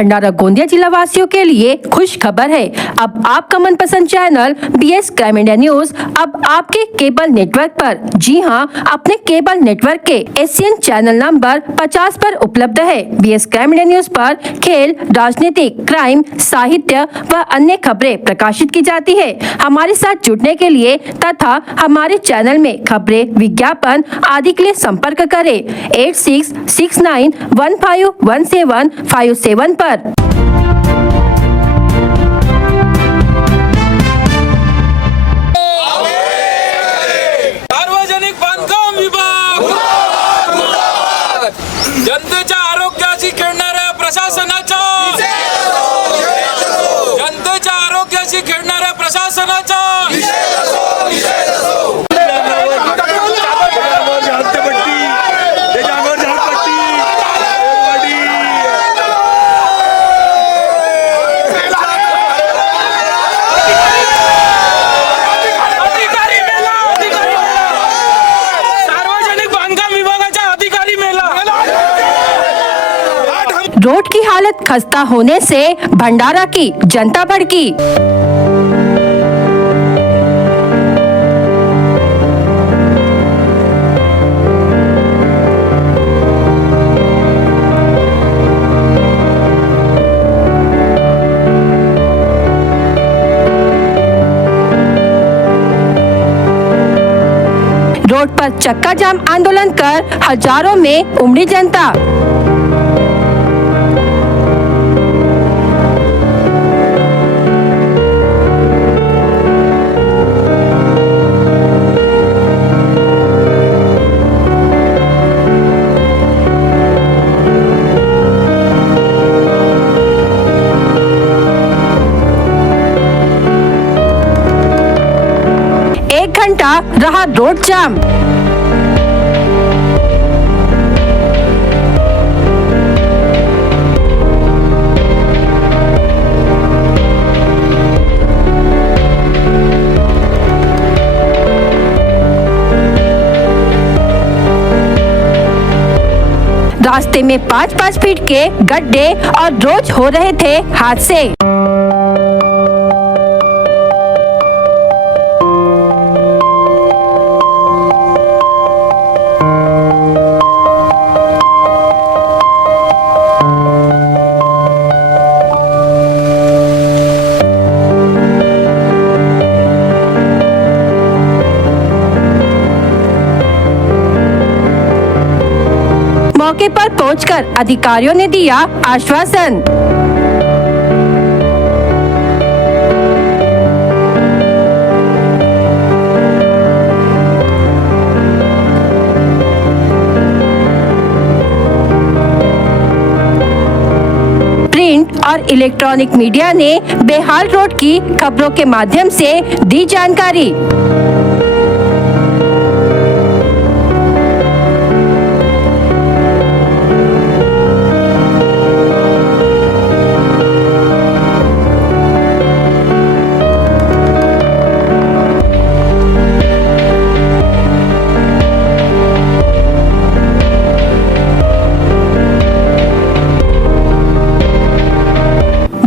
भंडारा गोंदिया जिला वासियों के लिए खुश खबर है। अब आपका मनपसंद channel BS crime India news अब आपके केबल नेटवर्क पर, जी हां, अपने केबल नेटवर्क के एशियन चैनल नंबर 50 पर उपलब्ध है। BS क्राइम इंडिया न्यूज पर खेल, राजनीतिक, क्राइम, साहित्य व अन्य खबरें प्रकाशित की जाती है। हमारे साथ जुड़ने के लिए तथा हमारे चैनल में खबरें, विज्ञापन आदि के लिए संपर्क करें 8669151757 पर। सार्वजनिक बांधकाम विभाग, जनतेच्या आरोग्याशी खेळणाऱ्या प्रशासनाच्या, जनतेच्या आरोग्याशी खेळणाऱ्या प्रशासनाच्या रोड की हालत खस्ता होने से भंडारा की जनता भड़की। रोड पर चक्का जाम आंदोलन कर हजारों में उमड़ी जनता। एक घंटा रहा रोड जाम। रास्ते में 5-5 फीट के गड्ढे और रोज हो रहे थे हादसे। मौके पर पहुंचकर अधिकारियों ने दिया आश्वासन। प्रिंट और इलेक्ट्रॉनिक मीडिया ने बेहाल रोड की खबरों के माध्यम से दी जानकारी।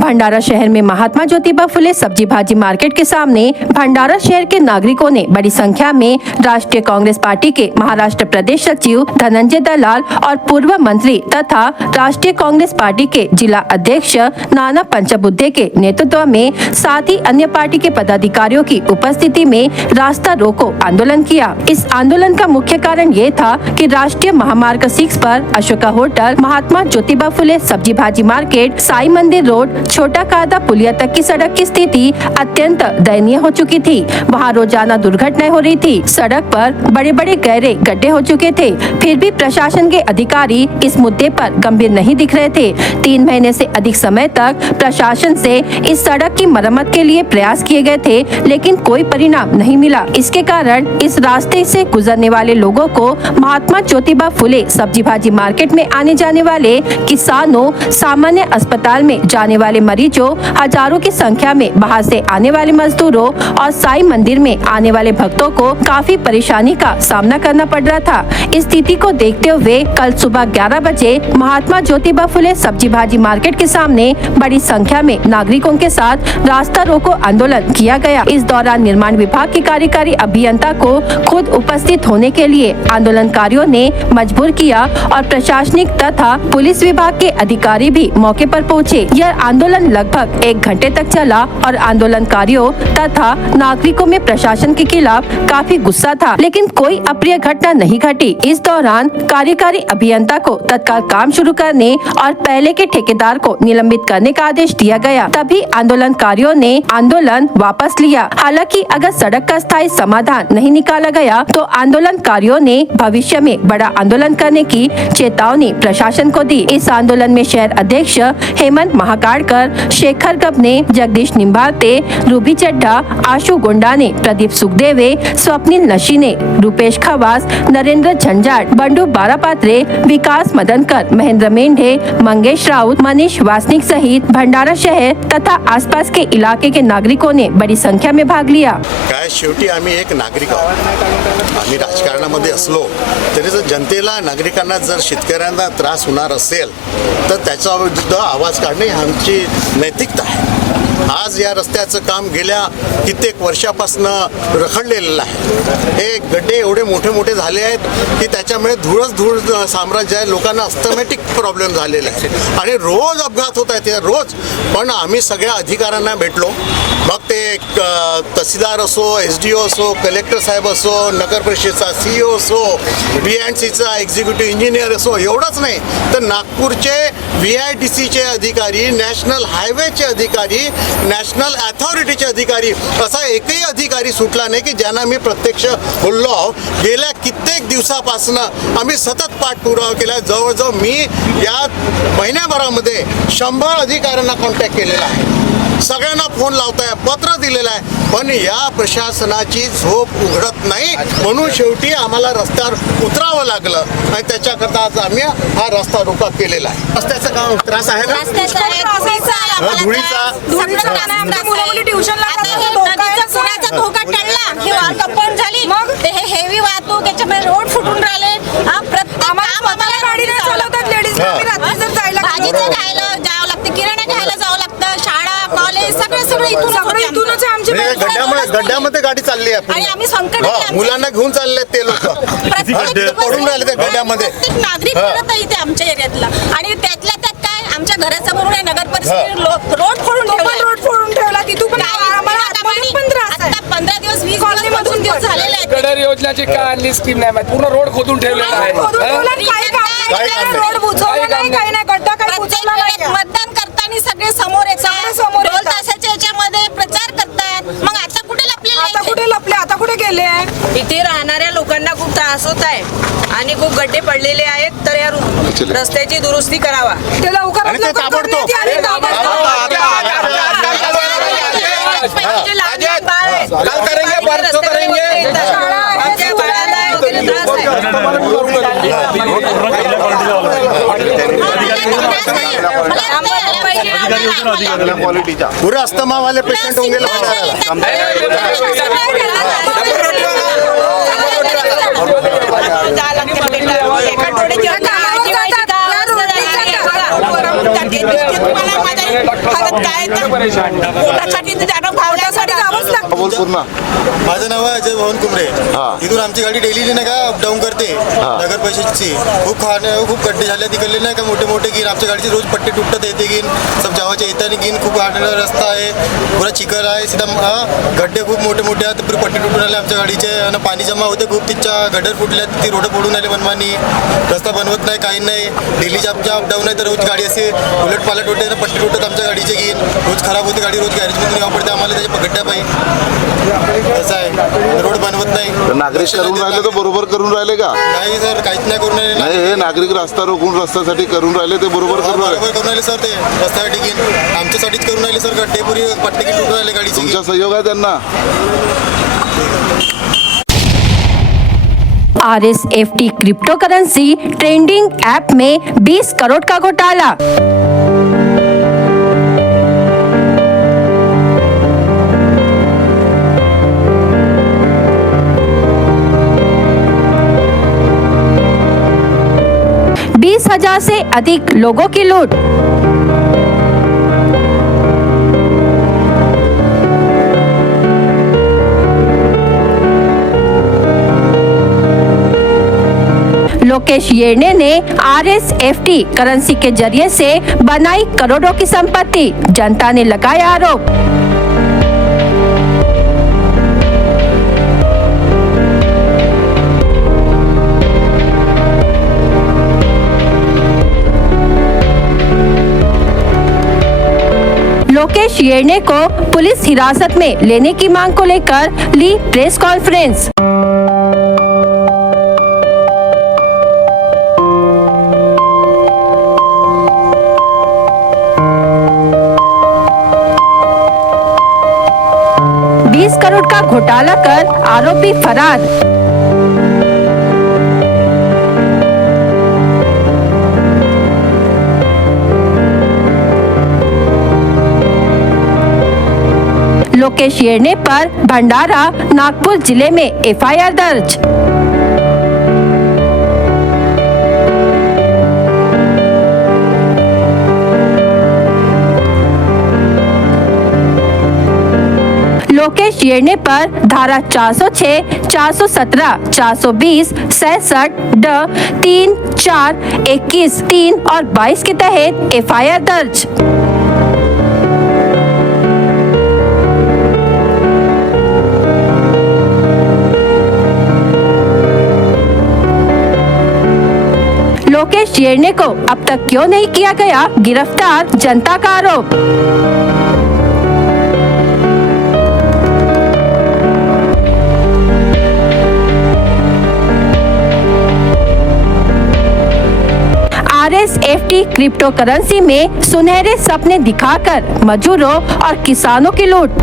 भंडारा शहर में महात्मा ज्योतिबा फुले सब्जी भाजी मार्केट के सामने भंडारा शहर के नागरिकों ने बड़ी संख्या में राष्ट्रीय कांग्रेस पार्टी के महाराष्ट्र प्रदेश सचिव धनंजय दलाल और पूर्व मंत्री तथा राष्ट्रीय कांग्रेस पार्टी के जिला अध्यक्ष नाना पंचबुद्धे के नेतृत्व में साथ ही अन्य पार्टी के पदाधिकारियों की उपस्थिति में रास्ता रोको आंदोलन किया। इस आंदोलन का मुख्य कारण ये था कि राष्ट्रीय महामार्ग 6 पर अशोका होटल, महात्मा ज्योतिबा फुले सब्जी भाजी मार्केट, साई मंदिर रोड, छोटा कादा पुलिया तक की सड़क की स्थिति अत्यंत दयनीय हो चुकी थी। वहां रोजाना दुर्घटनाएं हो रही थी। सड़क पर बड़े बड़े गहरे गड्ढे हो चुके थे। फिर भी प्रशासन के अधिकारी इस मुद्दे पर गंभीर नहीं दिख रहे थे। 3 महीने से अधिक समय तक प्रशासन से इस सड़क की मरम्मत के लिए प्रयास किए गए थे, लेकिन कोई परिणाम नहीं मिला। इसके कारण इस रास्ते से गुजरने वाले लोगों को महात्मा ज्योतिबा फुले सब्जी भाजी मार्केट में आने जाने वाले किसानों, सामान्य अस्पताल में जाने वाले मरीजों, हजारों की संख्या में बाहर से आने वाले मजदूरों और साई मंदिर में आने वाले भक्तों को काफी परेशानी का सामना करना पड़ रहा था। इस स्थिति को देखते हुए कल सुबह 11 बजे महात्मा ज्योतिबा फुले सब्जी भाजी मार्केट के सामने बड़ी संख्या में नागरिकों के साथ रास्ता रोको आंदोलन किया गया। इस दौरान निर्माण विभाग के कार्यकारी अभियंता को खुद उपस्थित होने के लिए आंदोलनकारियों ने मजबूर किया और प्रशासनिक तथा पुलिस विभाग के अधिकारी भी मौके पर पहुंचे। यह आंदोलन लगभग 1 घंटे तक चला और आंदोलनकारियों तथा नागरिकों में प्रशासन के खिलाफ काफी गुस्सा था, लेकिन कोई अप्रिय घटना नहीं घटी। इस दौरान कार्यकारी अभियंता को तत्काल काम शुरू करने और पहले के ठेकेदार को निलंबित करने का आदेश दिया गया। तभी आंदोलनकारियों ने आंदोलन वापस लिया। हालांकि अगर सड़क का स्थायी समाधान नहीं निकाला गया तो आंदोलनकारियों ने भविष्य में बड़ा आंदोलन करने की चेतावनी प्रशासन को दी। इस आंदोलन में शहर अध्यक्ष हेमंत महाकाड़कर, शेखर गबने, जगदीश निम्बाते, रूबी चड्ढा, आशु गोंडाने, प्रदीप सुखदेवे, स्वप्निल नशीने, रूपेश खवास, नरेंद्र झंझाट, बंडू बारापात्रे, विकास मदनकर, महेंद्र मेंढे, मंगेश राउत, मनीष वासनिक सहित भंडारा शहर तथा आसपास के इलाके के नागरिकों ने बड़ी संख्या में भाग लिया। काय शेवटी आम्ही एक नागरिक आहोत। आम्ही राजकारणामध्ये असलो तरी जर जनतेला, नागरिकांना जर शेतकऱ्यांना त्रास होणार असेल तर त्याच्या विरुद्ध आवाज काढणे ही आमची नैतिकता आहे। आज या रस्त्याचं काम गेल्या कित्येक वर्षापासून रखडलेलं आहे। हे गड्डे एवढे मोठे मोठे झाले आहेत की त्याच्यामुळे धूळ साम्राज्य आहे, लोकांना अस्थमॅटिक प्रॉब्लेम झालेला आहे आणि रोज अपघात होत आहेत रोज। पण आम्ही सगळ्या अधिकाऱ्यांना भेटलो, मग ते तहसीलदार असो, SDO असो, कलेक्टर साहेब असो, नगर परिषदेचा CEO असो, BNCचा एक्झिक्युटिव्ह इंजिनियर असो, एवढंच नाही तर नागपूरचे VIDCचे अधिकारी, नॅशनल हायवेचे अधिकारी, नॅशनल अथॉरिटीचे अधिकारी, असा एकही अधिकारी सुटला नाही की ज्यांना मी प्रत्यक्ष बोललो। गेल्या कित्येक दिवसापासून आम्ही सतत पाठपुरावा केला। जवळजवळ मी या महिन्याभरामध्ये 100 अधिकाऱ्यांना कॉन्टॅक्ट केलेला आहे, सगळ्यांना फोन लावताय, पत्र दिलेलं आहे, पण या प्रशासनाची झोप उघडत नाही। म्हणून शेवटी आम्हाला रस्त्यावर उतरावं लागलं आणि त्याच्याकरता आज आम्ही हा रस्ता रोका केलेला आहे। रस्त्याचं काम त्रास आहे ना, धुळीचा धोका टळला, हे वॉल कंपाऊंड झाली, मग हे हेवी वाहतूक, याच्यामुळे रोड फुटून राहिले। भाजीचं खायला जावं लागतं, किराणा घ्यायला जावं लागतं, शाळा कॉलेज सगळं इथूनच आमचे गड्ड्यामध्ये गाडी चालली आहे आणि आम्ही संकट मुलांना घेऊन चालले ते लोक पडून राहिले त्या गड्ड्यामध्ये। नागरिक पडत आहे इथे आमच्या एरियातला आणि त्यातल्या त्यात काय आमच्या घराच्या बरोबर नगर परिषद रोड फोडून ठेवला तिथून पण आम्हाला पण त्रास आहे। 15 दिवस 20 दिवस झालेले आहेत। गडर योजनेची काय आणली स्कीम नाही माहिती, पूर्ण रोड खोदून ठेवलेला आहे। रोड बुजवला नाही, काही नाही, गड्डा काही बुजवला नाही। मतदान करताना सगळे समोर ढोल ताशाच्या याच्यामध्ये प्रचार करतात, मग आता कुठे लपले, आता कुठे गेले? इथे राहणाऱ्या लोकांना खूप त्रास होत आहे आणि खूप गड्डे पडलेले आहेत, तर या रस्त्याची दुरुस्ती करावा। ते लवकर पूरा अस्थमा वाले पेशंट होंगे माझं नाव आहे अजय भवन कुमरे। इथून आमची गाडी डेली नाही का अपडाऊन करते नगर परिषदची। खूप गड्डे झाले तिकडले नाही का मोठे मोठे गिन आमच्या गाडीची रोज पट्टे तुटत येते गिन सब जावाच्या येताना गिन खूप हाडलेला रस्ता आहे, पुरा चिखल आहे, सीधा गड्डे खूप मोठे मोठे आहेत, पुरे पट्टे तुटून आले आमच्या गाडीचे आणि पाणी जमा होते खूप, तिच्या गडर फुटल्या, ती रोड पडून आले मनमानी, रस्ता बनवत नाही काही नाही। डेलीच्या आमच्या अपडाऊन आहे तर रोज गाडी असे उलट पालट होते, पट्टे तुटत आमच्या गाडीचे गिन, रोज खराब होते गाडी, रोज गॅरेजमधून यावं पडते आम्हाला त्याच्या गड्ड्या पाहिजे। असं आहे, रोड बनवत नाही। नागरिक करून राहिले तर बरोबर करून राहिले का? नाही सर, काहीच नाही करून राहिले। नाही, हे नागरिक रस्ता रोखून रस्त्यासाठी करून राहिले ते बरोबर करून राहिले सर, ते रस्त्यासाठी गिन आमच्यासाठीच करून राहिले सर, गड्डे पुरी पट्टे गिन तुटून राहिले गाडीचे। तुमचा सहयोग आहे त्यांना? RSFT crypto currency trending app में 20 करोड़ का घोटाला। 50 से अधिक लोगों की लूट। लोकेश येर्ने ने RSFT करेंसी के जरिए से बनाई करोड़ों की संपत्ति, जनता ने लगाया आरोप। लोकेश येर्ने को पुलिस हिरासत में लेने की मांग को लेकर ली प्रेस कॉन्फ्रेंस। करोड़ का घोटाला कर आरोपी फरार। लोकेश येर्ने पर भंडारा नागपुर जिले में FIR दर्ज। लोकेश येर्ने पर धारा 406, 417, 420, 66, ड 3, 4, 21, 3 और 22 के तहत FIR दर्ज। लोकेश येर्ने को अब तक क्यों नहीं किया गया गिरफ्तार, जनता का आरोप। RSFT क्रिप्टो करेंसी में सुनहरे सपने दिखाकर मजदूरों और किसानों की लूट।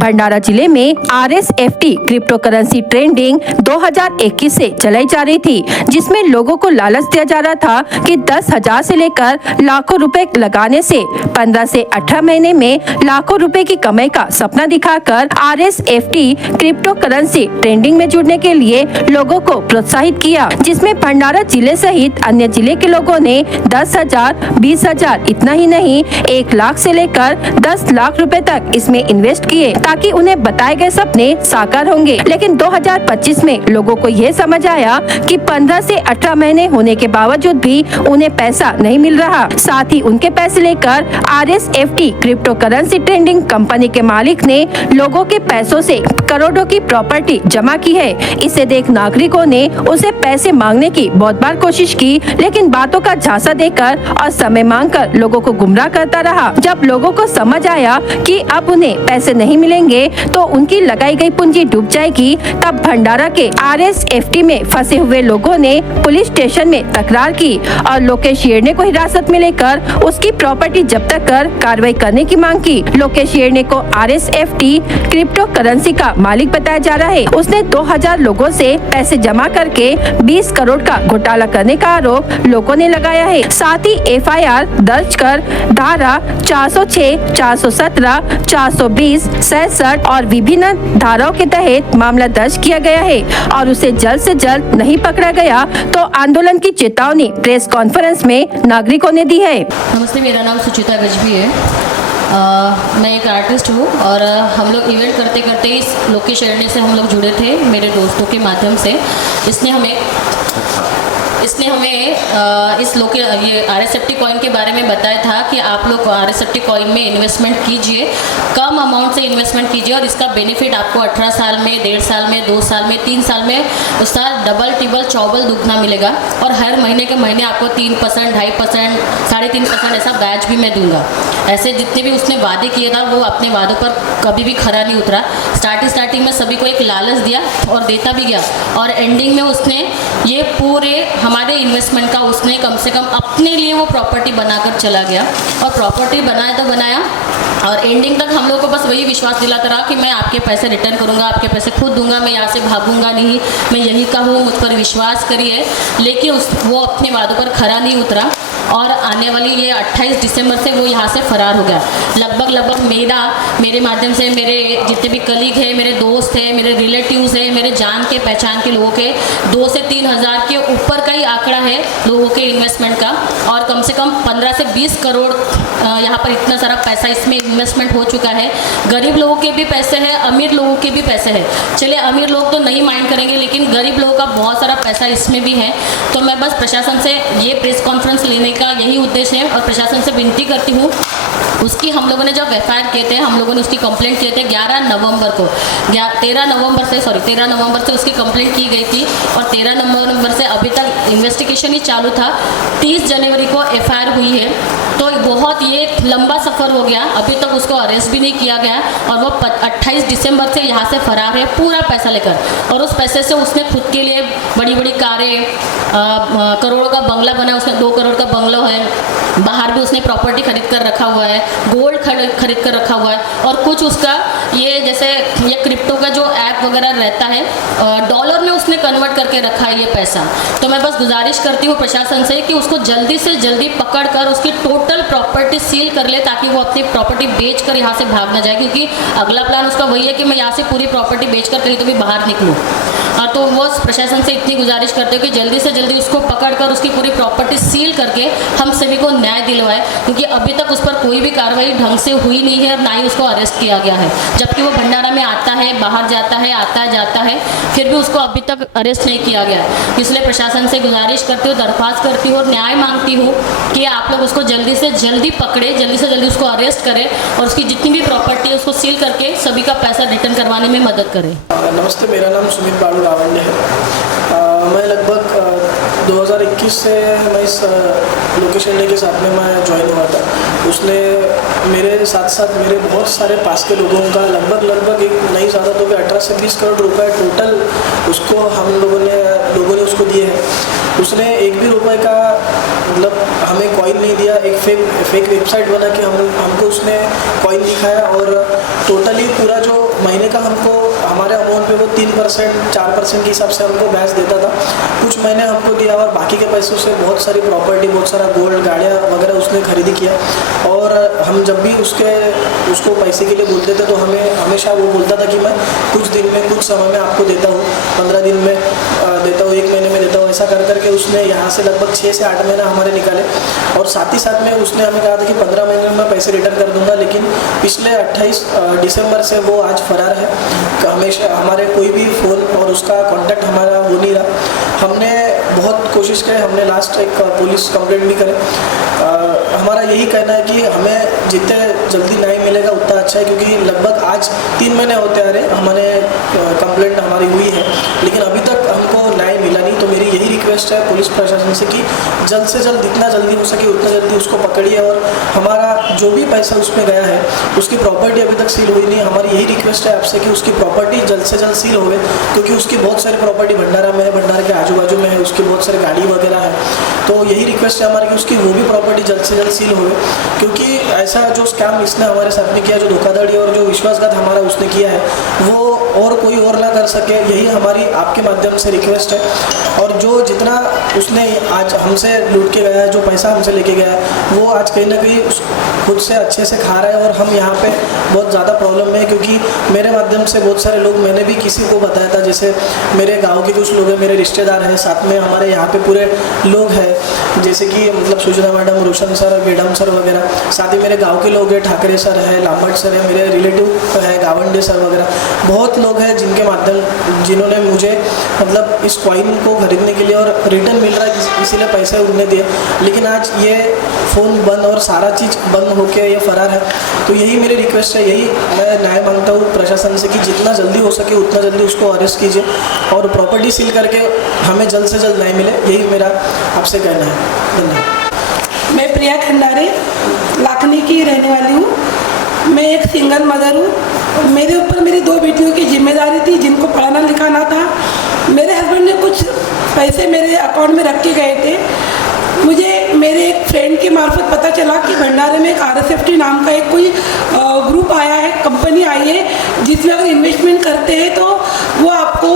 भंडारा जिले में RSFT क्रिप्टो करेंसी ट्रेंडिंग 2021 से चलाई जा रही थी, जिसमें लोगों को लालच दिया जा रहा था कि 10,000 से लेकर लाखों रुपए लगाने से 15 से 18 महीने में लाखों रुपए की कमाई का सपना दिखाकर RSFT क्रिप्टो करेंसी ट्रेंडिंग में जुड़ने के लिए लोगों को प्रोत्साहित किया, जिसमें भंडारा जिले सहित अन्य जिले के लोगों ने 10,000, 20,000, इतना ही नहीं 1 लाख से लेकर 10 लाख रुपए तक इसमें इन्वेस्ट किए ताकि उन्हें बताए गए सपने साकार होंगे। लेकिन 2025 में लोगों को यह समझ आया कि 15 से 18 महीने होने के बावजूद भी उन्हें पैसा नहीं मिल रहा। साथ ही उनके पैसे लेकर RSFT crypto currency trading company के मालिक ने लोगों के पैसों से करोड़ों की प्रॉपर्टी जमा की है। इसे देख नागरिकों ने उसे पैसे मांगने की बहुत बार कोशिश की, लेकिन बातों का झांसा देकर और समय मांगकर लोगों को गुमराह करता रहा। जब लोगों को समझ आया कि अब उन्हें पैसे नहीं मिलेंगे तो उनकी लगाई गई पूंजी डूब जाएगी, तब भंडारा के RSFT में फंसे हुए लोगों ने पुलिस स्टेशन में तकरार की और लोकेश येर्ने को हिरासत में लेकर उसकी प्रॉपर्टी जब्त कर कार्रवाई करने की मांग की। लोकेश येर्ने को RSFT क्रिप्टो करेंसी का मालिक बताया जा रहा है। उसने 2000 लोगों से पैसे जमा करके 20 करोड़ का घोटाला करने का आरोप लोगों ने लगाया है। साथ ही FIR दर्ज कर धारा 406, 417, 420, 66 और विभिन्न धाराओं के तहत मामला दर्ज किया गया है और उसे जल्द से जल्द नहीं पकड़ा गया तो आंदोलन की चेतावनी प्रेस कॉन्फ्रेंस में नागरिकों ने दी है। नमस्ते, मेरा नाम सुचिता गजबी है। मैं एक आर्टिस्ट हूँ और हम लोग इवेंट करते करते इस लोकेश येर्ने से हम लोग जुड़े थे मेरे दोस्तों के माध्यम से। इसने हमें इस ये RSFT कॉइन के बारे में बताया था कि आप लोग RSFT कॉइन में इन्वेस्टमेंट कीजिए, कम अमाउंट से इन्वेस्टमेंट कीजिए और इसका बेनिफिट आपको 18 साल में, 1.5 साल में, 2 साल में, 3 साल में उसका डबल, ट्रिपल, चौबल दुगना मिलेगा और हर महीने के महीने आपको 3%, 2.5%, 3.5% ऐसा बैच भी मैं दूंगा। ऐसे जितने भी उसने वादे किए था वो अपने वादों पर कभी भी खरा नहीं उतरा। स्टार्टिंग में सभी को एक लालच दिया और देता भी गया और एंडिंग में उसने ये पूरे हमारे इन्वेस्टमेंट का उसने कम से कम अपने लिए वो प्रॉपर्टी बनाकर चला गया और प्रॉपर्टी बनाया तो बनाया और एंडिंग तक हम लोग को बस वही विश्वास दिलाता रहा कि मैं आपके पैसे रिटर्न करूंगा, आपके पैसे खुद दूंगा, मैं यहाँ से भागूंगा नहीं, मैं यही का हूँ, मुझ पर विश्वास करिए। लेकिन वो अपने वादों पर खरा नहीं उतरा और आने वाली ये 28 दिसंबर से वो यहाँ से फरार हो गया। लगभग मेरे माध्यम से मेरे जितने भी कलीग हैं, मेरे दोस्त हैं, मेरे रिलेटिव्स हैं, मेरे जान के पहचान के लोगों के 2 से 3 हज़ार के ऊपर का ही आंकड़ा है लोगों के इन्वेस्टमेंट का, और कम से कम 15 से 20 करोड़ यहाँ पर इतना सारा पैसा इसमें इन्वेस्टमेंट हो चुका है। गरीब लोगों के भी पैसे हैं, अमीर लोगों के भी पैसे हैं। चलिए अमीर लोग तो नहीं माइंड करेंगे, लेकिन गरीब लोगों का बहुत सारा पैसा इसमें भी है। तो मैं बस प्रशासन से ये प्रेस कॉन्फ्रेंस लेने का यही उद्देश्य है और प्रशासन से विनती करती हूँ। उसकी हम लोगों ने जब FIR किए थे, हम लोगों ने उसकी कंप्लेंट किए थे 11 नवंबर को, 13 नवंबर से उसकी कंप्लेंट की गई थी और 13 नवंबर से अभी तक इन्वेस्टिगेशन ही चालू था। 30 जनवरी को FIR हुई है, तो बहुत ये लंबा सफ़र हो गया, अभी तक उसको अरेस्ट भी नहीं किया गया और वो 28 दिसंबर से यहाँ से फरार है पूरा पैसा लेकर। और उस पैसे से उसने खुद के लिए बड़ी बड़ी कारें, करोड़ों का बंगला बना, उसने 2 करोड़ का बंगला है, बाहर भी उसने प्रॉपर्टी खरीद कर रखा हुआ है, गोल्ड खरीद कर रखा हुआ है, और कुछ उसका ये जैसे ये क्रिप्टो का जो ऐप वगैरह रहता है, डॉलर में उसने कन्वर्ट करके रखा है ये पैसा। तो मैं बस गुजारिश करती हूँ प्रशासन से कि उसको जल्दी से जल्दी पकड़ कर उसकी टोटल प्रॉपर्टी सील कर ले, ताकि वो अपनी प्रॉपर्टी बेच कर यहाँ से भाग ना जाए, क्योंकि अगला प्लान उसका वही है कि मैं यहाँ से पूरी प्रॉपर्टी बेच कर कहीं तो भी बाहर निकलूँ। तो वो प्रशासन से इतनी गुजारिश करते हो कि जल्दी से जल्दी उसको पकड़ कर उसकी पूरी प्रॉपर्टी सील करके हम सभी को न्याय दिलवाए, क्योंकि अभी तक उस पर कोई भी कार्रवाई ढंग से हुई नहीं है और ना ही उसको अरेस्ट किया गया है। जबकि वो भंडारा में आता है, बाहर जाता है, आता है जाता है, फिर भी उसको अभी तक अरेस्ट नहीं किया गया। इसलिए प्रशासन से गुजारिश करती हूँ, दरख्वास्त करती हूँ और न्याय मांगती हूँ कि आप लोग उसको जल्दी से जल्दी पकड़े, जल्दी से जल्दी उसको अरेस्ट करें और उसकी जितनी भी प्रॉपर्टी है उसको सील करके सभी का पैसा रिटर्न करवाने में मदद करें। नमस्ते, मेरा नाम सुमित बालू लावण्य है। मैं लगभग 2021 से मैं इस लोकेशन डे के साथ में मैं ज्वाइन हुआ था। उसने मेरे साथ साथ मेरे बहुत सारे पास के लोगों का लगभग एक नहीं ज़्यादा तो 18 से 20 करोड़ रुपए टोटल उसको हम लोगों ने उसको दिए हैं। उसने एक भी रुपए का मतलब हमें कॉइन नहीं दिया, एक फेक वेबसाइट बना के हमको उसने कॉइन दिखाया और टोटली पूरा जो महीने का हमको हमारे अमाउंट पे वो 3% 4% के हिसाब से हमको ब्याज देता था। कुछ महीने हमको दिया और बाकी के पैसों से बहुत सारी प्रॉपर्टी, बहुत सारा गोल्ड, गाड़ियाँ वगैरह उसने खरीदी किया। और हम जब भी उसको पैसे के लिए बोलते थे तो हमें हमेशा वो बोलता था कि मैं कुछ दिन में, कुछ समय में आपको देता हूँ, 15 दिन में देता हूँ, 1 महीने में देता हूँ। ऐसा कर करके उसने यहाँ से लगभग 6 से 8 महीना हमारे निकाले और साथ ही साथ में उसने हमें कहा था कि 15 महीने में मैं पैसे रिटर्न कर दूंगा। लेकिन पिछले 28 दिसंबर से वो आज फरार है। हमेशा हमारे कोई भी फ़ोन और उसका कांटेक्ट हमारा हो नहीं रहा। हमने बहुत कोशिश करी, हमने लास्ट एक पुलिस कंप्लेंट भी करे। हमारा यही कहना है कि हमें जितने जल्दी न्याय मिलेगा उतना अच्छा है, क्योंकि लगभग आज 3 महीने होते आ रहे हमारे कंप्लेंट हमारी हुई है, लेकिन अभी तक हमको न्याय मिला नहीं। तो मेरी यही रिक्वेस्ट है पुलिस प्रशासन से कि जल्द से जल्द जितना जल्दी हो सके उतना जल्दी उसको पकड़िए और हमारा जो भी पैसा उसमें गया है उसकी प्रॉपर्टी अभी तक सील हुई नहीं। हमारी यही रिक्वेस्ट है आपसे कि उसकी प्रॉपर्टी जल्द से जल्द सील होवे, क्योंकि उसकी बहुत सारी प्रॉपर्टी भंडारा में है, भंडारा के आजू बाजू में है, उसकी बहुत सारी गाड़ी वगैरह है। तो यही रिक्वेस्ट है हमारी कि उसकी वो भी प्रॉपर्टी जल्द से जल्द सील होवे, क्योंकि ऐसा जो स्कैम इसने हमारे साथ में किया, जो धोखाधड़ी और जो विश्वासघात हमारा उसने किया है, वो और कोई और ना कर सके, यही हमारी आपके माध्यम से रिक्वेस्ट है। और जो जितना उसने आज हमसे लूट के गया है, जो पैसा हमसे लेके गया है, वो आज कहीं ना कहीं खुद से अच्छे से खा रहा है और हम यहाँ पे बहुत ज़्यादा प्रॉब्लम में है। क्योंकि मेरे माध्यम से बहुत सारे लोग, मैंने भी किसी को बताया था, जैसे मेरे गांव के कुछ लोग हैं, मेरे रिश्तेदार हैं, साथ में हमारे यहाँ पे पूरे लोग हैं, जैसे कि मतलब सुजना मैडम, रोशन सर, बेडम सर वगैरह, साथ ही मेरे गाँव के लोग हैं, ठाकरे सर है, लांबट सर है, मेरे रिलेटिव है गावंडे सर वगैरह, बहुत लोग हैं जिन्होंने मुझे मतलब इस कॉइन को खरीदने के लिए और रिटर्न मिल रहा है इसीलिए पैसे उन्होंने दिए। लेकिन आज ये फ़ोन बंद और सारा चीज़ बंद होके ये फरार है। तो यही मेरी रिक्वेस्ट है, यही मैं न्याय मांगता हूँ प्रशासन से कि जितना जल्दी हो सके उतना जल्दी उसको अरेस्ट कीजिए और प्रॉपर्टी सील करके हमें जल्द से जल्द न्याय मिले, यही मेरा आपसे कहना है। धन्यवाद। मैं प्रिया खंडारे लाखनी की रहने वाली हूँ। मैं एक सिंगल मदर हूँ। मेरे ऊपर मेरी 2 बेटियों की जिम्मेदारी थी जिनको पढ़ाना लिखाना था। मेरे हस्बैंड ने कुछ पैसे मेरे अकाउंट में रख के गए थे। मुझे मेरे एक फ्रेंड के मार्फत पता चला कि भंडारे में एक RSFT नाम का एक कोई ग्रुप आया है, कंपनी आई है, जिसमें अगर इन्वेस्टमेंट करते हैं तो वो आपको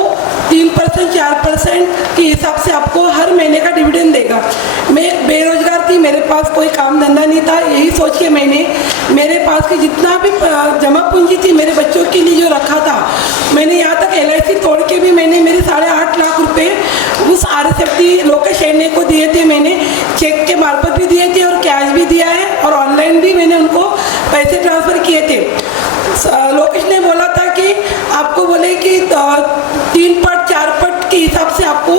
3% 4% के हिसाब से आपको हर महीने का डिविडेंड देगा। मैं एक बेरोजगार थी, थी, मेरे पास कोई काम धंधा नहीं था। यही सोच के मैंने मेरे पास की जितना भी जमा पूंजी थी मेरे बच्चों के लिए जो रखा था, मैंने यहाँ तक LIC तोड़ के भी मैंने मेरे 8.5 लाख रुपए उस RSFT लोकेश शेरने को दिए थे। मैंने चेक के मार्फत भी दिए थे और कैश भी दिया है और ऑनलाइन भी मैंने उनको पैसे ट्रांसफ़र किए थे। लोकेश ने बोला था कि आपको बोले कि 3 पट 4 पट के हिसाब से आपको,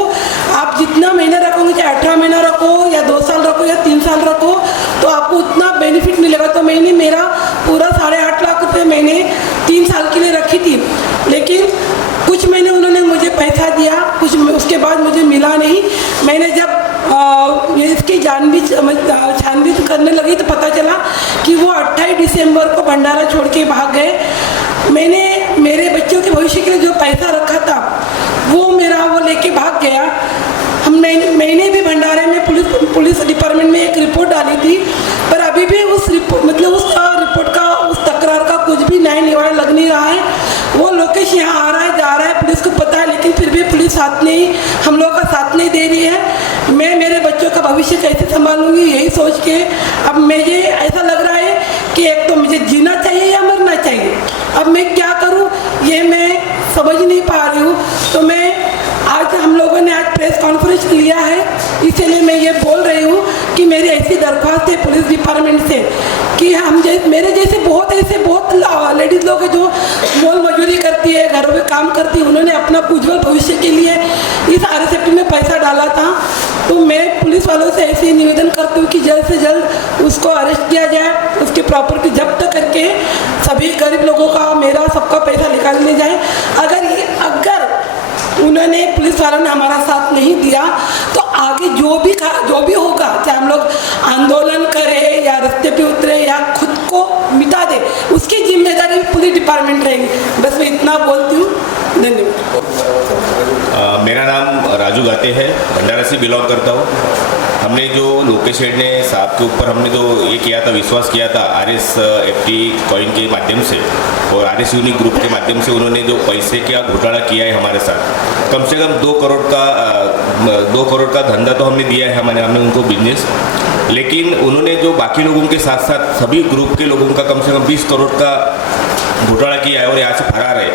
आप जितना महीना रखोगे, चाहे 18 महीना रखो या 2 साल रखो या 3 साल रखो, तो आपको उतना बेनिफिट मिलेगा। तो मैंने मेरा पूरा 8.5 लाख रुपये मैंने 3 साल के लिए रखी थी, लेकिन कुछ महीने उन्होंने मुझे पैसा दिया, कुछ उसके बाद मुझे मिला नहीं। मैंने जब इसकी छानबीन करने लगी तो पता चला कि वो 28 दिसंबर को भंडारा छोड़ के भाग गए। मैंने मेरे बच्चों के भविष्य के लिए जो पैसा रखा था वो मेरा वो लेके भाग गया। मैंने भी भंडारे में पुलिस डिपार्टमेंट में एक रिपोर्ट डाली थी, पर अभी भी उस रिपोर्ट का, उस तकरार का कुछ भी न्याय निवारण लग नहीं रहा है। वो लोकेश यहाँ आ रहा है, जा रहा है, पुलिस को पता है, लेकिन फिर भी पुलिस साथ नहीं, हम लोग का साथ नहीं दे रही है। मैं मेरे बच्चों का भविष्य कैसे संभालूंगी, यही सोच के अब मुझे ऐसा लग रहा है कि एक तो मुझे जीना चाहिए या मरना चाहिए। अब मैं क्या करूं ये मैं समझ नहीं पा रही हूं। तो मैं आज हम लोगों ने आज प्रेस कॉन्फ्रेंस लिया है, इसीलिए मैं ये बोल रही हूँ कि मेरी ऐसी दरख्वास्त है पुलिस डिपार्टमेंट से कि मेरे जैसे बहुत लेडीज़ लोग हैं जो मोल मजदूरी करती है, घरों में काम करती है, उन्होंने अपना उज्जवल भविष्य के लिए इस RSFT में पैसा डाला था। तो मैं पुलिस वालों से ऐसे ही निवेदन करती हूँ कि जल्द से जल्द उसको अरेस्ट किया जाए, उसकी प्रॉपर्टी जब्त करके सभी गरीब लोगों का, मेरा सबका पैसा निकालने जाए। अगर उन्होंने पुलिस वालों ने हमारा साथ नहीं दिया तो आगे जो भी होगा, चाहे हम लोग आंदोलन करें या रास्ते पे उतरे या खुद को मिटा दे, उसकी जिम्मेदारी पुलिस डिपार्टमेंट रहेगी। बस मैं इतना बोलती हूँ, धन्यवाद। मेरा नाम राजू गाते है, भंडारा से बिलोंग करता हूँ। हमने जो लोकेश शेरने साहब के ऊपर हमने जो ये किया था, विश्वास किया था RSFT कॉइन के माध्यम से और RS यूनिक ग्रुप के माध्यम से, उन्होंने जो पैसे का घोटाला किया है हमारे साथ, कम से कम 2 करोड़ का धंधा तो हमने दिया है हमने उनको बिजनेस, लेकिन उन्होंने जो बाकी लोगों के साथ साथ सभी ग्रुप के लोगों का कम से कम 20 करोड़ का घोटाला किया है और यहाँ से फरार है।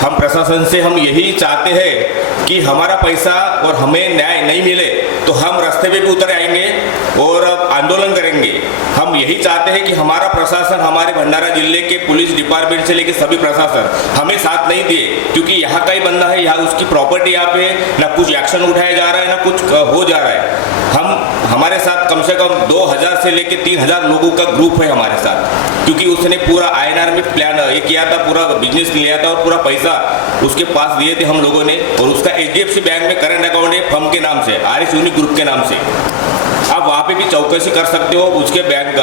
हम प्रशासन से हम यही चाहते हैं कि हमारा पैसा और हमें न्याय नहीं मिले तो हम रास्ते पे भी उतर आएंगे और आंदोलन करेंगे। हम यही चाहते हैं कि हमारा प्रशासन, हमारे भंडारा जिले के पुलिस डिपार्टमेंट से लेकर सभी प्रशासन हमें साथ नहीं दिए, क्योंकि यहाँ का ही बंदा है, यहाँ उसकी प्रॉपर्टी यहाँ पे ना कुछ एक्शन उठाया जा रहा है ना कुछ हो जा रहा है। हमारे साथ कम से कम 2000 से लेकर 3000 लोगों का ग्रुप है हमारे साथ, क्योंकि उसने पूरा INR में प्लान ये किया था, पूरा बिजनेस लिया था और पूरा पैसा उसके पास दिए थे हम लोगों ने, और उसका HDFC बैंक में करंट अकाउंट है फर्म के नाम से, RS यूनिक ग्रुप के नाम से। आप वहाँ पे भी चौकसी कर सकते हो उसके बैंक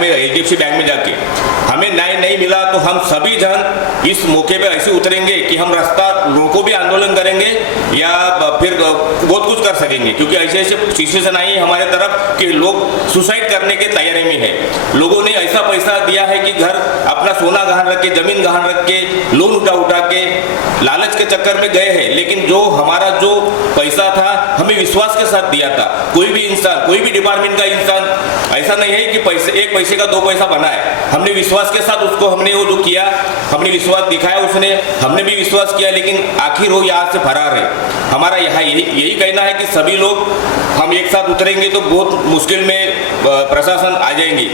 में, HDFC बैंक में जाके। हमें न्याय नहीं मिला तो हम सभी जन इस मौके पे ऐसे उतरेंगे कि हम रास्ता रोको भी आंदोलन करेंगे या फिर बहुत कुछ कर सकेंगे, क्योंकि ऐसे सिचुएशन आई है हमारे तरफ कि लोग सुसाइड करने के तैयारी में है। लोगों ने ऐसा पैसा दिया है कि घर अपना सोना गहन रख के, जमीन गहन रख के, लोन उठा के लालच के चक्कर में गए हैं, लेकिन जो हमारा जो पैसा था हमें विश्वास के साथ दिया था। कोई भी इंसान, कोई भी डिपार्टमेंट का इंसान ऐसा नहीं है कि एक पैसे का 2 पैसा बना है। हमने विश्वास के साथ उसको हमने वो जो किया, हमने विश्वास दिखाया, उसने हमने भी विश्वास किया, लेकिन आखिर वो यहाँ से फरार है। हमारा यहाँ यही कहना है कि सभी लोग हम एक साथ उतरेंगे तो बहुत मुश्किल में प्रशासन आ जाएंगे।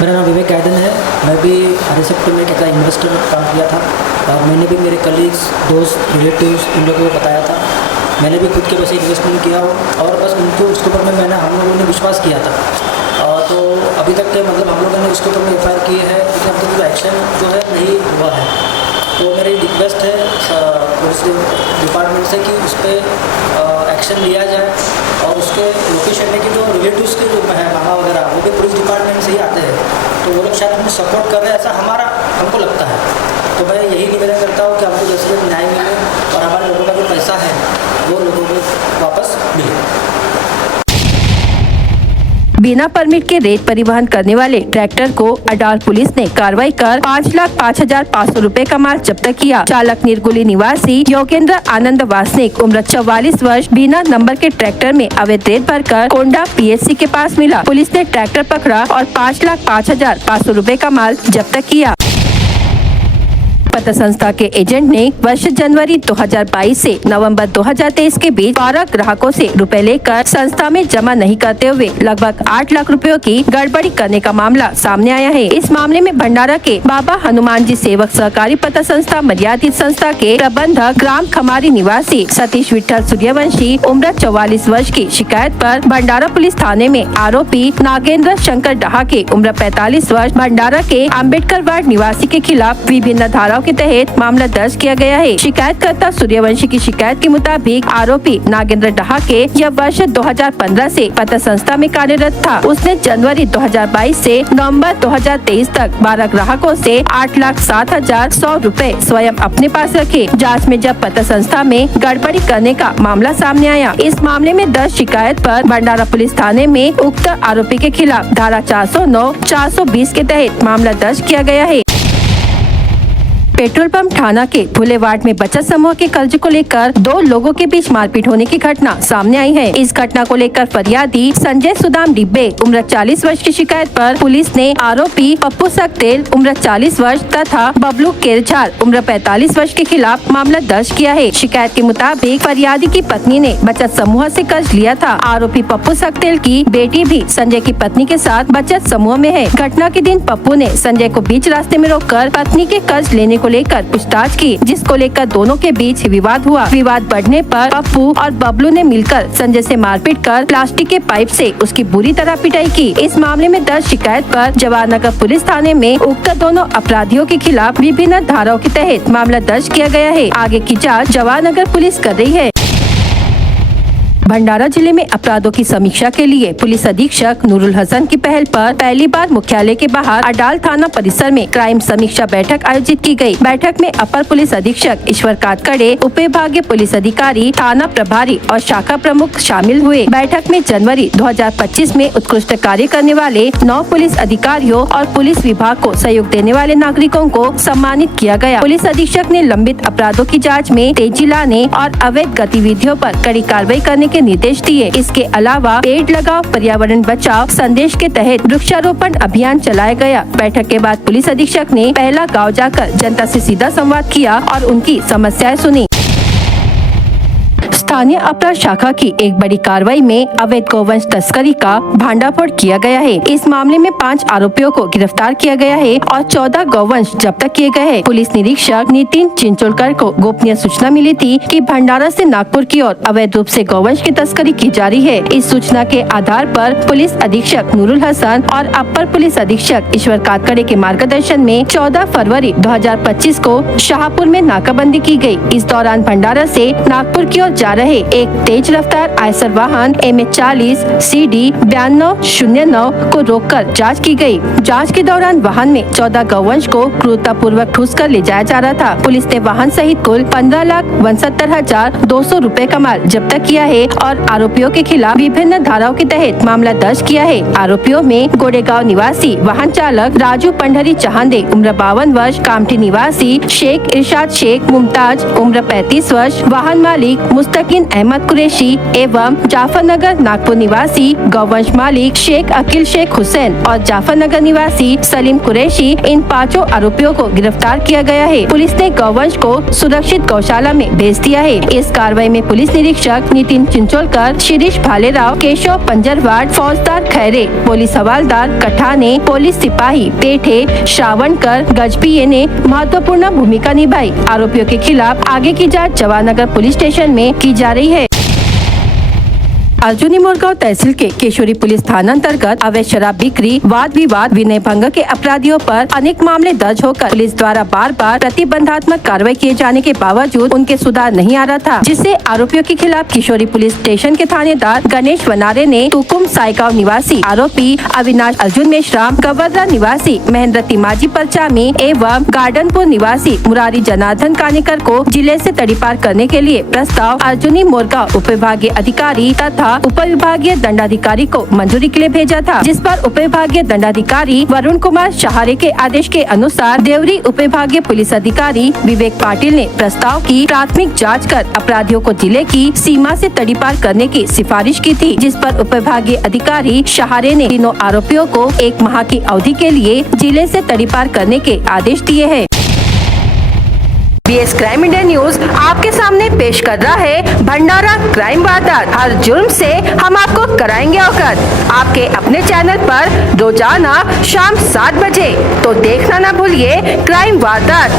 मेरा नाम विवेक गायदन है। मैं भी RSFT में क्या इन्वेस्टर काम किया था और मैंने भी मेरे कलीग्स, दोस्त, रिलेटिव्स इन लोगों को बताया था। मैंने भी खुद के पैसे इन्वेस्टमेंट किया और बस उसके ऊपर हम लोगों ने विश्वास किया था। तो अभी तक के मतलब हम लोगों ने उसके ऊपर FIR की है, लेकिन अब तक एक्शन जो है नहीं हुआ है। तो मेरी रिक्वेस्ट है पुलिस डिपार्टमेंट से कि उस पर एक्शन लिया जाए और उसके लोकेशन में कि जो रिलेटिव्स के जो है मामा वगैरह वो भी पुलिस डिपार्टमेंट से ही आते हैं, तो वो लोग शायद हमें सपोर्ट कर रहे हैं, ऐसा हमको लगता है। तो मैं यही निवेदन करता हूँ कि हमको जैसे न्याय मिले और हमारे लोगों का जो पैसा है वो लोगों को वापस मिले। बिना परमिट के रेत परिवहन करने वाले ट्रैक्टर को अडाल पुलिस ने कार्रवाई कर 5,05,500 रूपए का माल जब्त किया। चालक निर्गुली निवासी योगेंद्र आनंद वासनिक उम्र 44 वर्ष बिना नंबर के ट्रैक्टर में अवैध रेत भरकर कोंडा PHC के पास मिला। पुलिस ने ट्रैक्टर पकड़ा और 5,05,500 रूपए का माल जब्त किया। पत्र संस्था के एजेंट ने वर्ष जनवरी 2022 से नवंबर 2023 के बीच 12 ग्राहकों से रुपए लेकर संस्था में जमा नहीं करते हुए लगभग 8 लाख रुपयों की गड़बड़ी करने का मामला सामने आया है। इस मामले में भंडारा के बाबा हनुमान जी सेवक सहकारी पत्र संस्था मर्यादित संस्था के प्रबंधक ग्राम खमारी निवासी सतीश विठल सूर्यवंशी उम्र 44 वर्ष की शिकायत पर भंडारा पुलिस थाने में आरोपी नागेंद्र शंकर डहाके उम्र 45 वर्ष भंडारा के अम्बेडकर वार्ड निवासी के खिलाफ विभिन्न धाराओं के तहत मामला दर्ज किया गया है। शिकायतकर्ता सूर्यवंशी की शिकायत के मुताबिक आरोपी नागेंद्र डहाके यह वर्ष 2015 से पत्र संस्था में कार्यरत था। उसने जनवरी 2022 से नवंबर 2023 तक 12 ग्राहकों से 8,07,100 रूपए स्वयं अपने पास रखे। जांच में जब पत्र संस्था में गड़बड़ी करने का मामला सामने आया, इस मामले में दर्ज शिकायत पर भंडारा पुलिस थाने में उक्त आरोपी के खिलाफ धारा 409, 420 के तहत मामला दर्ज किया गया है। पेट्रोल पंप थाना के फुले वार्ड में बचत समूह के कर्ज को लेकर 2 लोगों के बीच मारपीट होने की घटना सामने आई है। इस घटना को लेकर फरियादी संजय सुदाम डिब्बे उम्र 40 वर्ष की शिकायत पर पुलिस ने आरोपी पप्पू सकतेल उम्र 40 वर्ष तथा बबलू केरझार उम्र 45 वर्ष के खिलाफ मामला दर्ज किया है। शिकायत के मुताबिक फरियादी की पत्नी ने बचत समूह से कर्ज लिया था। आरोपी पप्पू सकतेल की बेटी भी संजय की पत्नी के साथ बचत समूह में है। घटना के दिन पप्पू ने संजय को बीच रास्ते में रोककर पत्नी के कर्ज लेने को लेकर पूछताछ की, जिसको लेकर दोनों के बीच विवाद हुआ। विवाद बढ़ने पर पप्पू और बबलू ने मिलकर संजय से मारपीट कर प्लास्टिक के पाइप से उसकी बुरी तरह पिटाई की। इस मामले में दर्ज शिकायत पर जवाहरनगर पुलिस थाने में उक्त दोनों अपराधियों के खिलाफ विभिन्न धाराओं के तहत मामला दर्ज किया गया है। आगे की जाँच जवाहरनगर पुलिस कर रही है। भंडारा जिले में अपराधों की समीक्षा के लिए पुलिस अधीक्षक नूरुल हसन की पहल पर पहली बार मुख्यालय के बाहर अडाल थाना परिसर में क्राइम समीक्षा बैठक आयोजित की गई। बैठक में अपर पुलिस अधीक्षक ईश्वर कातकड़े, उपविभागीय पुलिस अधिकारी, थाना प्रभारी और शाखा प्रमुख शामिल हुए। बैठक में जनवरी 2025 में उत्कृष्ट कार्य करने वाले 9 पुलिस अधिकारियों और पुलिस विभाग को सहयोग देने वाले नागरिकों को सम्मानित किया गया। पुलिस अधीक्षक ने लंबित अपराधों की जाँच में तेजी लाने और अवैध गतिविधियों पर कड़ी कार्रवाई करने के निर्देश दिए। इसके अलावा पेड़ लगाओ पर्यावरण बचाओ संदेश के तहत वृक्षारोपण अभियान चलाया गया। बैठक के बाद पुलिस अधीक्षक ने पहला गांव जाकर जनता से सीधा संवाद किया और उनकी समस्याएं सुनी। स्थानीय अपराध शाखा की एक बड़ी कार्रवाई में अवैध गोवंश तस्करी का भांडाफोड़ किया गया है। इस मामले में 5 आरोपियों को गिरफ्तार किया गया है और 14 गौवंश जब्त किए गए हैं। पुलिस निरीक्षक नितिन चिंचोलकर को गोपनीय सूचना मिली थी कि भंडारा से नागपुर की ओर अवैध रूप से गौवंश की तस्करी की जा रही है। इस सूचना के आधार पर पुलिस अधीक्षक नूरुल हसन और अपर पुलिस अधीक्षक ईश्वर कातकड़े के मार्गदर्शन में 14 फरवरी 2025 को शाहपुर में नाकाबंदी की गई। इस दौरान भंडारा से नागपुर की ओर जा रहे एक तेज रफ्तार आयसर वाहन MH40 CD 9209 को रोककर जांच की गई। जांच के दौरान वाहन में 14 गौवंश को क्रूरतापूर्वक ठूस कर ले जाया जा रहा था। पुलिस ने वाहन सहित कुल 15,69,200 रूपए का माल जब्त किया है और आरोपियों के खिलाफ विभिन्न धाराओं के तहत मामला दर्ज किया है। आरोपियों में गोडेगांव निवासी वाहन चालक राजू पंडरी चहांदे उम्र 52 वर्ष, कामठी निवासी शेख इरशाद शेख मुमताज उम्र 35 वर्ष, वाहन मालिक मुस्तकिन अहमद कुरैशी एवं जाफरनगर नागपुर निवासी गौवंश मालिक शेख अकील शेख हुसैन और जाफरनगर निवासी सलीम कुरैशी, इन 5 आरोपियों को गिरफ्तार किया गया है। पुलिस ने गौवंश को सुरक्षित गौशाला में भेज दिया है। इस कार्रवाई में पुलिस निरीक्षक नितिन चिंचोलकर, शिरीष भालेराव, केशव पंजरवाड, फौजदार खैरे, पुलिस हवालदार कठाने, पुलिस सिपाही पेठे, श्रावणकर, गजबीये ने महत्वपूर्ण भूमिका निभाई। आरोपियों के खिलाफ आगे की जाँच जवाहरनगर पुलिस स्टेशन में की जा रही है। अर्जुनी मोरगांव तहसील के केशोरी पुलिस थाना अंतर्गत अवैध शराब बिक्री, वाद विवाद, विनय भंग के अपराधियों पर अनेक मामले दर्ज होकर पुलिस द्वारा बार बार प्रतिबंधात्मक कार्रवाई किए जाने के बावजूद उनके सुधार नहीं आ रहा था, जिससे आरोपियों के खिलाफ किशोरी पुलिस स्टेशन के थानेदार गणेश वनारे ने तुकुम साइगांव निवासी आरोपी अविनाश अर्जुन मेश्राम, कवर्रा निवासी महेंद्र तिमाजी परचामी एवं गार्डनपुर निवासी मुरारी जनार्दन कानेकर को जिले से तड़ीपार करने के लिए प्रस्ताव अर्जुनी मोरगांव उपविभागीय अधिकारी तथा मामला उप विभागीय दंडाधिकारी को मंजूरी के लिए भेजा था, जिस पर उप विभागीय दंडाधिकारी वरुण कुमार शहारे के आदेश के अनुसार देवरी उप विभागीय पुलिस अधिकारी विवेक पाटिल ने प्रस्ताव की प्राथमिक जांच कर अपराधियों को जिले की सीमा से तड़ीपार करने की सिफारिश की थी, जिस पर उप विभागीय अधिकारी शहारे ने तीनों आरोपियों को 1 माह की अवधि के लिए जिले से तड़ीपार करने के आदेश दिए हैं। BS क्राइम इंडिया न्यूज आपके सामने पेश कर रहा है भंडारा क्राइम वारदात। हर जुर्म से हम आपको कराएंगे अवगत। आपके अपने चैनल पर रोजाना शाम 7 बजे, तो देखना ना भूलिए क्राइम वारदात।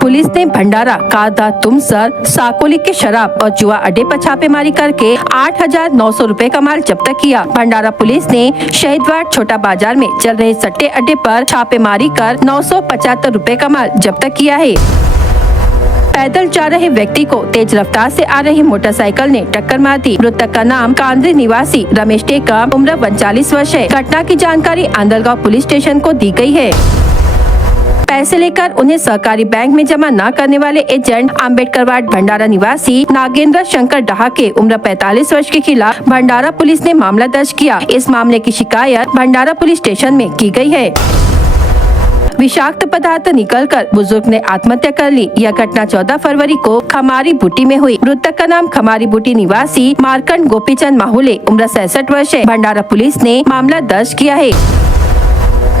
पुलिस ने भंडारा कादा तुमसर साकोली के शराब और जुआ अड्डे पर छापेमारी करके 8,900 रुपए का माल जब्त किया। भंडारा पुलिस ने शहीदवाड़ छोटा बाजार में चल रहे सट्टे अड्डे पर छापेमारी कर 975 रुपए का माल जब्त किया है। पैदल जा रहे व्यक्ति को तेज रफ्तार से आ रही मोटरसाइकिल ने टक्कर मार दी। मृतक का नाम कांद्री निवासी रमेश टेकम, उम्र 39 वर्ष है। घटना की जानकारी आंदरगांव पुलिस स्टेशन को दी गई है। पैसे लेकर उन्हें सहकारी बैंक में जमा न करने वाले एजेंट अम्बेडकर वार्ड भंडारा निवासी नागेंद्र शंकर डहा के उम्र 45 वर्ष के खिलाफ भंडारा पुलिस ने मामला दर्ज किया। इस मामले की शिकायत भंडारा पुलिस स्टेशन में की गई है। विषाक्त पदार्थ निकलकर बुजुर्ग ने आत्महत्या कर ली। यह घटना 14 फरवरी को खमारी बुटी में हुई। मृतक का नाम खमारी बुटी निवासी मारकंड गोपीचंद माहुले, उम्र 66 वर्ष है। भंडारा पुलिस ने मामला दर्ज किया है।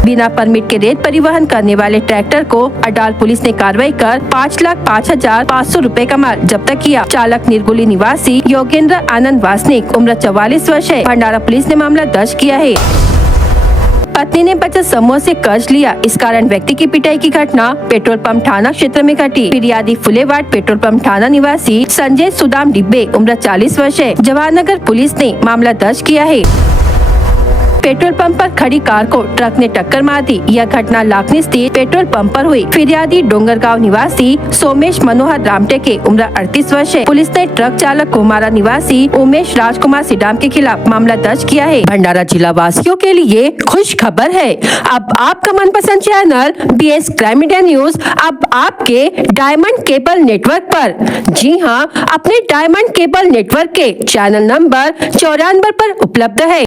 बिना परमिट के रेत परिवहन करने वाले ट्रैक्टर को अडाल पुलिस ने कार्रवाई कर 5,05,500 रुपए का माल जब्त किया। चालक निर्गुली निवासी योगेंद्र आनंद वासनिक, उम्र 44 वर्ष है। भंडारा पुलिस ने मामला दर्ज किया है। पत्नी ने बचत समूह से कर्ज लिया, इस कारण व्यक्ति की पिटाई की घटना पेट्रोल पंप थाना क्षेत्र में घटी। फिरियादी फुलेवाड़ पेट्रोल पंप थाना निवासी संजय सुदाम डिब्बे, उम्र 40 वर्ष है। जवाहरनगर पुलिस ने मामला दर्ज किया है। पेट्रोल पंप पर खड़ी कार को ट्रक ने टक्कर मार दी। यह घटना लाखनी स्थित पेट्रोल पंप पर हुई। फिरियादी डोंगरगांव निवासी सोमेश मनोहर रामटे के, उम्र 38 वर्ष है। पुलिस ने ट्रक चालक कुमारा निवासी उमेश राजकुमार सिडाम के खिलाफ मामला दर्ज किया है। भंडारा जिला वासियों के लिए खुश खबर है, अब आपका मनपसंद channel BS crime India news अब आपके डायमंड केबल नेटवर्क पर। जी हाँ, अपने डायमंड केबल नेटवर्क के चैनल नंबर 94 पर उपलब्ध है।